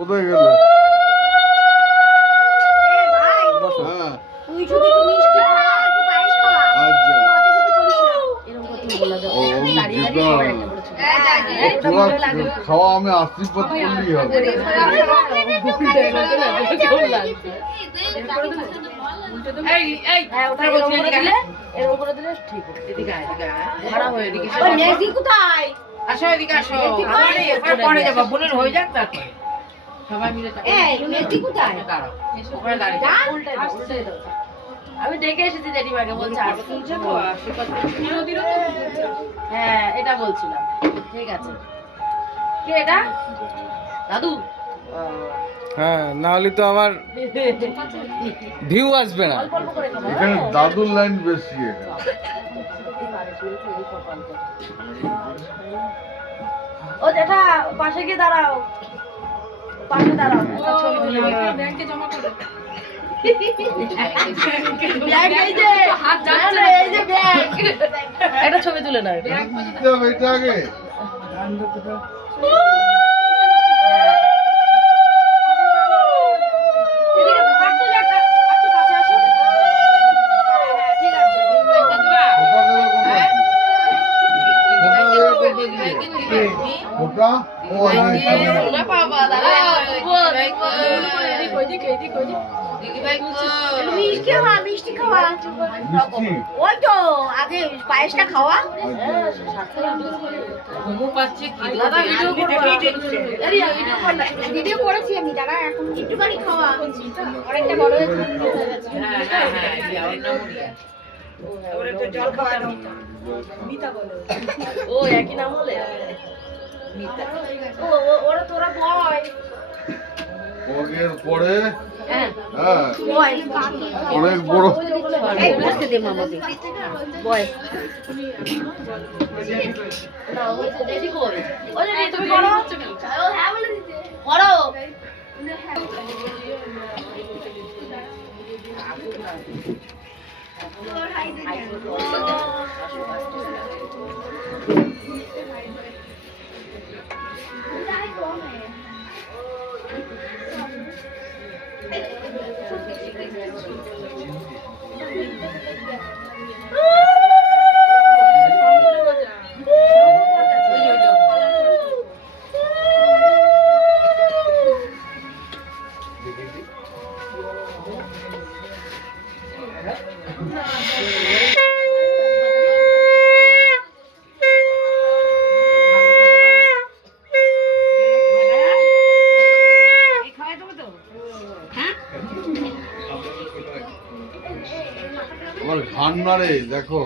কোথায় গেল? হ্যাঁ তুই শুধু একটু মিষ্টি খা, একটু পায়েস খাওয়া। আচ্ছা অত কিছু করিস না। এরকম কথা বলা যাবে ও না। দাঁড়িয়ে যেটা দাঁড়িয়ে সবাই একটা বলেছিল। তোরা খাওয়া আমি আশীর্বাদ করলেই হবে। হ্যাঁ, ওটা এরকম করে দিলে, এরকম করে দিলে ঠিক হবে। ভাড়া হয়ে দিকে। ওই নেকি কোথায়? আসো এদিকে আসো। পরে যাবো, বোনের হয়ে যাক তারপরে সবাই মিলে এই নেকি কোথায়? দাঁড়াও, ওখানে দাঁড়িয়ে যা, উল্টাই দাও, উল্টাই দাও। আমি দেখে এসেছি জেঠিমাকে বলছে আর শুনছে তো হ্যাঁ এটা বলছিলাম ঠিক আছে কি এটা দাদু হ্যাঁ, না হলে তো আমার ভিউ আসবে না। অল্প অল্প করে খাবো এখানে দাদুর লাইন বেশি এখানে। ও জেঠা পাশে গিয়ে দাঁড়াও পাশে দাঁড়াও একটা ছবি তুলে নিই। ব্যাংকে জমা করে ব্যাগ এই যে না, এই যে ব্যাগ একটা ছবি তুলে নাও দিতে হবে এটা আগে। এদিকে একটু কাছে আসো হ্যাঁ ঠিক আছে ওটা ও ওরে বাবা দাঁড়াও ওইদিকে এদিক ওইদিক দিদিভাই মিষ্টি খাওয়া মিষ্টি খাওয়া মিষ্টি ওই তো আগে পায়েসটা খাওয়া ঘুমো পাচ্ছে কি দাদা ভিডিও করবা ভিডিও করেছি আমি দাদা এখন একটুখানি খাওয়া অনেকটা বড় হয়ে গেছে হ্যাঁ হ্যাঁ হ্যাঁ ওর নাম মরিয়া ওরে তো জল খাওয়া দাও ও একই নাম হলে মিতা ওরা তোরা বয় ওগের পরে হ্যাঁ হ্যাঁ বয় অনেক বড় এই বসতে দে মামাকে বয় না ওই যে দেখি কই ওই যে তুমি করো ও হ্যাঁ বলে দিতে করো আমার ঘান্নারে দেখো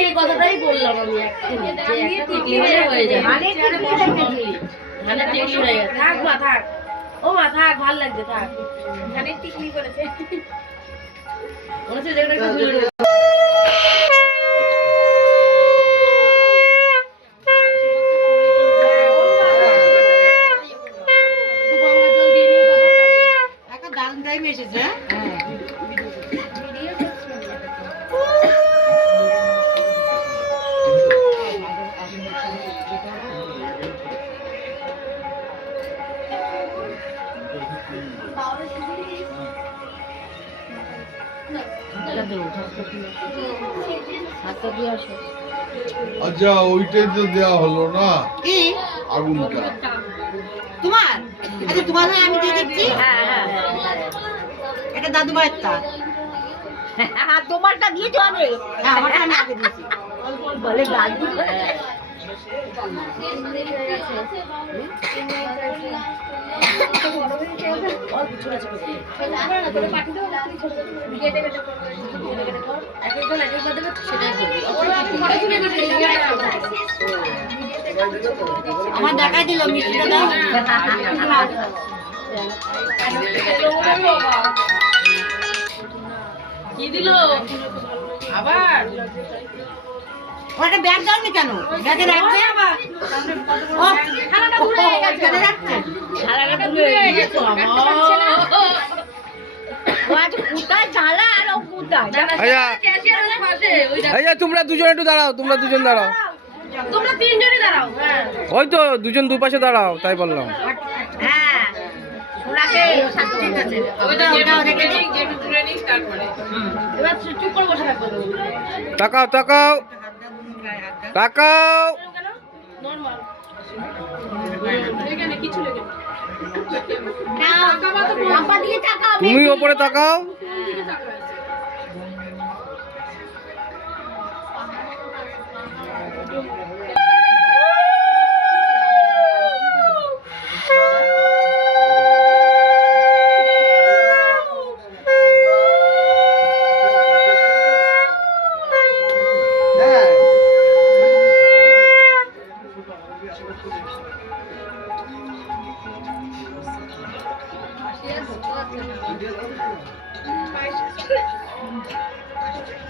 এই কথাটাই বললাম আমি হয়ে যায় মানে টিকলি হয়ে গেছে থাক মা থাক ও মা থাক ভালো লাগছে থাক মানে টিকলি করেছে মনে হচ্ছে যেটা একটু ধুয়ে নেবো। একটা দারুণ টাইম এসেছে আচ্ছা ওইটাই তো দেওয়া হলো না কি আগুনটা তোমার আচ্ছা তোমার হয়ে আমি দিয়ে দিচ্ছি হ্যাঁ হ্যাঁ এটা দাদু ভাইয়ের তা হ্যাঁ তোমারটা দিয়েছো আমি হ্যাঁ আমারটা আমি আগে দিয়েছি বলে গাল দিবে আমার দেখাই দিল মিষ্টিটা দাও কি দিল আবার ওটা ব্যাগ দাওনি কেন ব্যাগে রাখবে ও খানাটা ভুলে ব্যাগে রাখছে খানাটা ভুলে গেছে কোথায় জ্বালা আর ও কোথায় এই যে তোমরা দুজন একটু দাঁড়াও, তোমরা দুজন দাঁড়াও। তোমরা তিনজনই দাঁড়াও। হ্যাঁ ওই তো দুজন দুপাশে দাঁড়াও, তাই বললাম। হ্যাঁ ওনাকে ঠিক আছে ওটা দেখে নিই যেটু তুলে নিই তারপরে এবার চুপ করে বসে থাকবে। তাকাও তাকাও তাকাও। নরমাল এখানে কিছু লেগে না বাবা দিকে তাকাও। তুমি ওপরে তাকাও।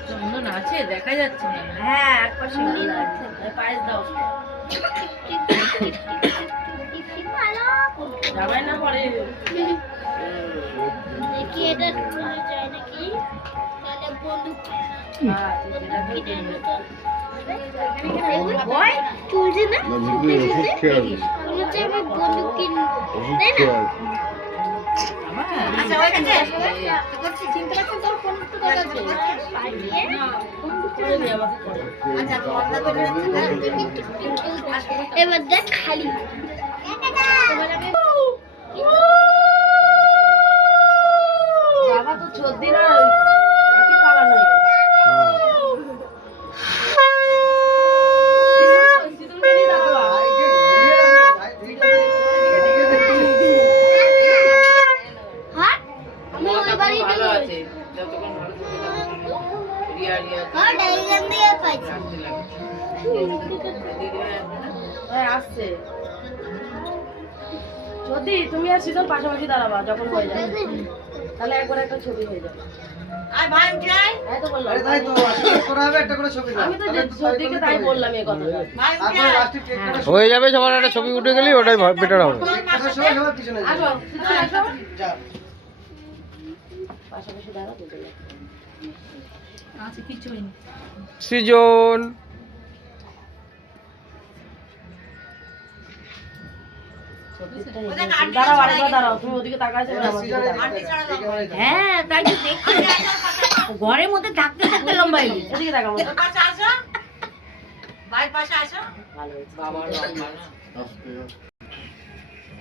চন্দন আছে দেখা যাচ্ছে না। হ্যাঁ একবার শুনলি পায়েস দাও যাবে না পরে দেখি এটা যায় নাকি তাহলে বন্দুক তুলছে না ওষুধ খেয়ে আসবে। বলছে আমি বন্দুক কিনবো ওষুধ তাই খেয়ে না আসবে। আচ্ছা ওই কাছে চিন্তা করছেন তোর ফোন তো কাছে করে নি আমাকে করে আচ্ছা কথা বলে এবার দেখ খালি এবার আমি বাবা তো 14 দিন আর একই পালান হয়ে গেল। হ্যাঁ আমি ওই বাড়ি ভালো আছে যতক্ষণ ভালো থাকে রিয়া রিয়া হ্যাঁ ডাইগ্রাম দিয়ে পাইছি রাখতে লাগে। হ্যাঁ আসছে যদি তুমি আর শীতল পাশাপাশি দাঁড়াবা যখন হয়ে যাবে তাহলে একবার একটা ছবি হয়ে যাবে। আয় ভাই যাই তাই তো বললাম তাই তো আসলে করা হবে একটা করে ছবি দাও আমি তো সত্যিকে তাই বললাম এই কথাটা। ভাই তারপরে লাস্টে কেকটা হয়ে যাবে, সবার একটা ছবি উঠে গেলে ওটাই বেটার হবে। সবাই সবাই পিছনে যাও আসো শীতল আসো যা পাশাপাশি দাঁড়া দুজনে আছে কিছু হয়নি। সৃজন দাঁড়াও আরেকবার দাঁড়াও তুমি ওদিকে তাকাইছো না আমার দিকে তাকাও। হ্যাঁ তাই তো দেখছি ঘরের মধ্যে থাকতে থাকতে লম্বা হয়ে গেছে এদিকে তাকাও ভালো হয়েছে বাবার লম্বা না। আস্তে আস্তে।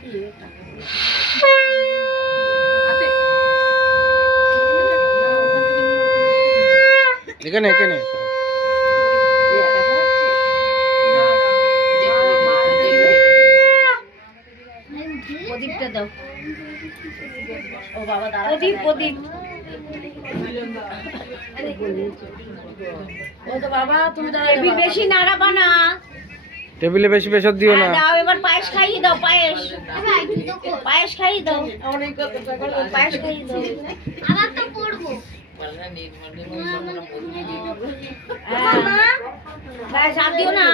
এখানে এখানে প্রদীপটা দাও ও বাবা দাঁড়া প্রদীপ প্রদীপ ও তো বাবা তুমি দাঁড়াও বেশি নাড়াবা না টেবিলে বেশি প্রেশার দিও না। দাও এবার পায়েস খাইয়ে দাও পায়েস পায়েস খাইয়ে দাও পায়েস খাইয়ে দাও আবার তো পড়বো বলনা নির্মল মনে পড়ি দি। পায়েস আর দিও না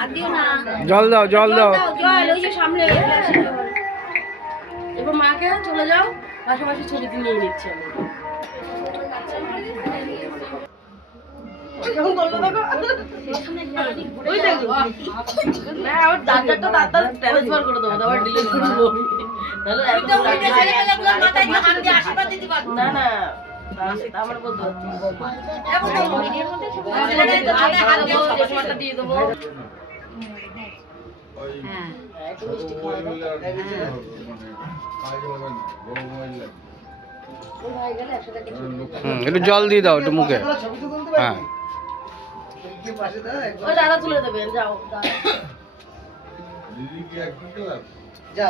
আর দিও না জল দাও জল দাও। জল ওই যে সামনে এবার মাকে চলে যাও পাশাপাশি ছবিটি নিয়ে নিচ্ছি আমি কেমন করলো দেখো ওই দেখো না ওর দাঁতটা দাঁতটা ট্রান্সফার করে দেবো আবার ডিলিট করে দেবো তাহলে না না আমার বলতে দিয়ে দেবো ওই হ্যাঁ একটু ছোট মিষ্টি মোবাইল খাওয়া দাও হলে আর কিছু হবে না, মানে কাজ হবে না, বড় মোবাইল লাগবে। ওই হয়ে গেলে একসাথে একটা ছবি লোক- একটু জল দিয়ে দাও একটু মুখে। ছবি তো তুলতে হ্যাঁ পারবি কি পাশে দাও একবার ওই দাদা তুলে দেবেন যাও দাদা দিদি কি একটু খেলাম? যা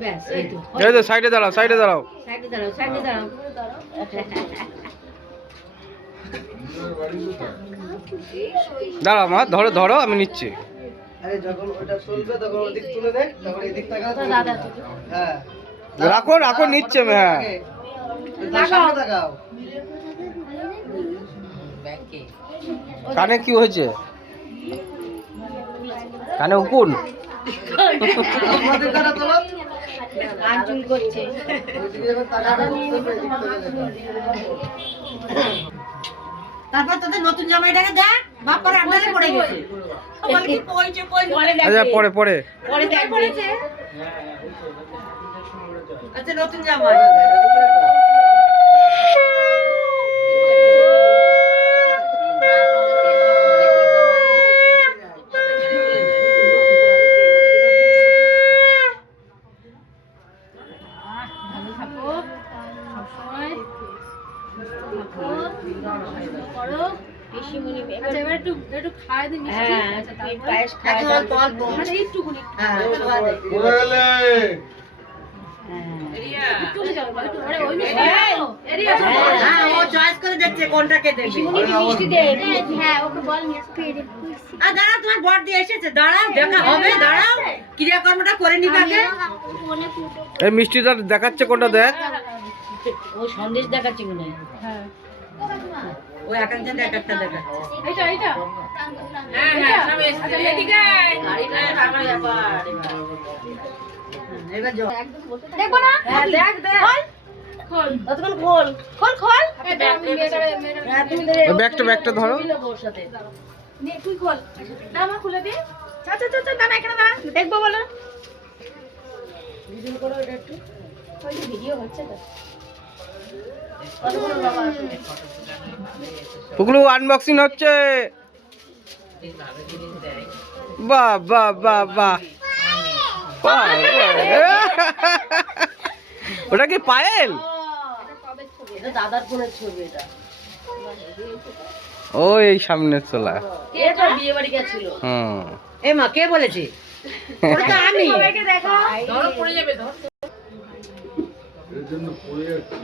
ব্যাস এই তো এই তো সাইডে দাঁড়াও সাইডে দাঁড়াও। সাইডে দাঁড়াও সাইডে দাঁড়াও নিজের বাড়ি কোথায়? দাঁড়াও মা, ধরো ধরো আমি নিচ্ছি। আরে যখন ওটা তুলবে তখন ওদিক তুলে দে তখন এদিক তাকাও তো দাদা হ্যাঁ রাখো রাখো নিচ্ছে আমি, হ্যাঁ তার সামনে তাকাও ব্যাংকে কানে কি হয়েছে? কানে উকুন? আমাদের দ্বারা তোলো কান চুল করছে। ওইদিকে যখন তাকাবে বুঝতে পারবে দিক তুলে দেখ। তারপর তোদের নতুন জামাইটাকে দেখ, বাপ্পার আন্ডারে পড়ে গেছে। বলে কি কইছে পরে আচ্ছা পরে পরে পরে পড়েছে। আচ্ছা নতুন জামাই পড়ে গেলে ও চয়েস করে দেখছে কোনটাকে দেবে। হ্যাঁ ওকে বল নিয়ে আসতে পেরে আর দাঁড়া, তোমার বর দিয়ে এসেছে, দাঁড়াও দেখা হবে, দাঁড়াও ক্রিয়াকর্মটা করে নি আগে। ফোনে ফুটো এই মিষ্টিটা দেখাচ্ছে কোনটা দেখ। ও সন্দেশ দেখাচ্ছে মনে হয়। ও এক একজন এক একটা দেখাচ্ছে। এবার যাও। দেখো না হ্যাঁ, দেখ দেখ খোল, ততক্ষণ খোল খোল খোল। হ্যাঁ, তুমি ওই ব্যাগটা ধরো। ওর সাথে তুই খোল না আমার খুলে দে চা চা চা না এখানে না দেখবো বলো ভিডিও করো এটা একটু। ওই ভিডিও হচ্ছে তো কতক্ষণ বাবা আসো। পুকলু আনবক্সিং হচ্ছে। বাহ বাহ বাহ বাহ বাহ, বাহ। ওটা কি পায়েল? এটা দাদার ফোনের ছবি এটা। ও এই সামনের চলা। এটা বিয়ে বাড়ি গেছিল। হুম এ মা কে বলেছে? ওটা তো আমি। সবাইকে দেখো ধরো পড়ে যাবে ধর এর জন্য পড়ে যাচ্ছি